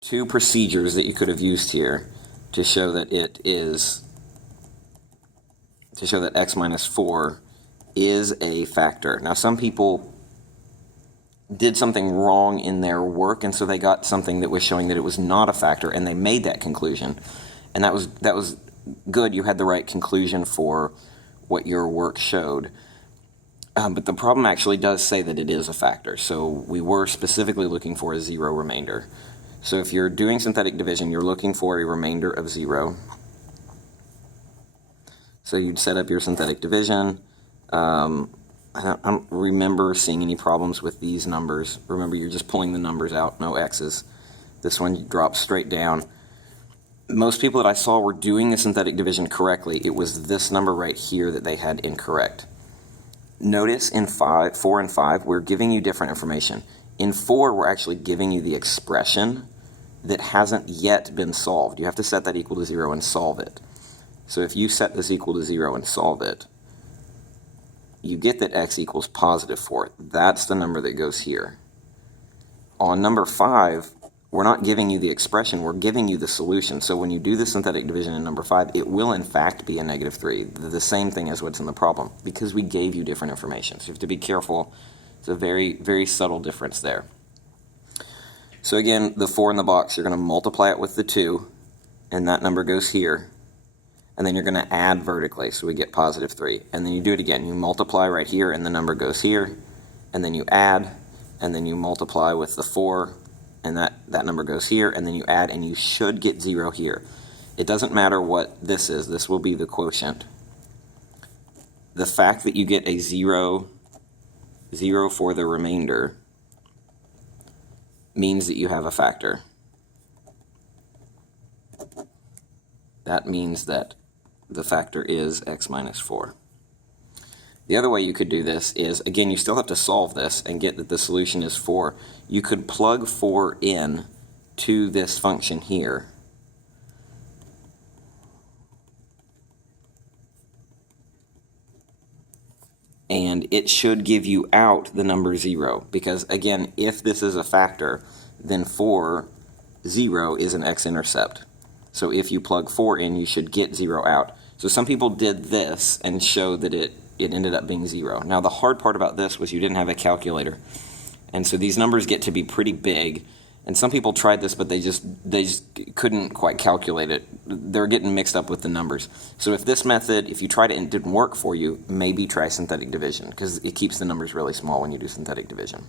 two procedures that you could have used here to show that x minus 4 is a factor. Now, some people did something wrong in their work, and so they got something that was showing that it was not a factor, and they made that conclusion. And that was good. You had the right conclusion for what your work showed. But the problem actually does say that it is a factor. So we were specifically looking for a zero remainder. So if you're doing synthetic division, you're looking for a remainder of 0. So you'd set up your synthetic division. I don't remember seeing any problems with these numbers. Remember, you're just pulling the numbers out, no x's. This one drops straight down. Most people that I saw were doing the synthetic division correctly. It was this number right here that they had incorrect. Notice in 4 and 5, we're giving you different information. In 4, we're actually giving you the expression that hasn't yet been solved. You have to set that equal to 0 and solve it. So if you set this equal to 0 and solve it, you get that x equals positive 4. That's the number that goes here. On number 5, we're not giving you the expression, we're giving you the solution. So when you do the synthetic division in number 5, it will in fact be a negative 3, the same thing as what's in the problem, because we gave you different information. So you have to be careful. It's a very, very subtle difference there. So again, the 4 in the box, you're going to multiply it with the 2, and that number goes here. And then you're going to add vertically, so we get positive 3. And then you do it again. You multiply right here, and the number goes here. And then you add, and then you multiply with the 4, and that number goes here. And then you add, and you should get 0 here. It doesn't matter what this is. This will be the quotient. The fact that you get a 0 for the remainder means that you have a factor. That means that the factor is x minus 4. The other way you could do this is, again, you still have to solve this and get that the solution is 4. You could plug 4 in to this function here. And it should give you out the number 0. Because, again, if this is a factor, then 4, 0 is an x-intercept. So if you plug 4 in, you should get 0 out. So some people did this and showed that it ended up being 0. Now the hard part about this was you didn't have a calculator. And so these numbers get to be pretty big. And some people tried this, but they just couldn't quite calculate it. They're getting mixed up with the numbers. So if this method, if you tried it and it didn't work for you, maybe try synthetic division, because it keeps the numbers really small when you do synthetic division.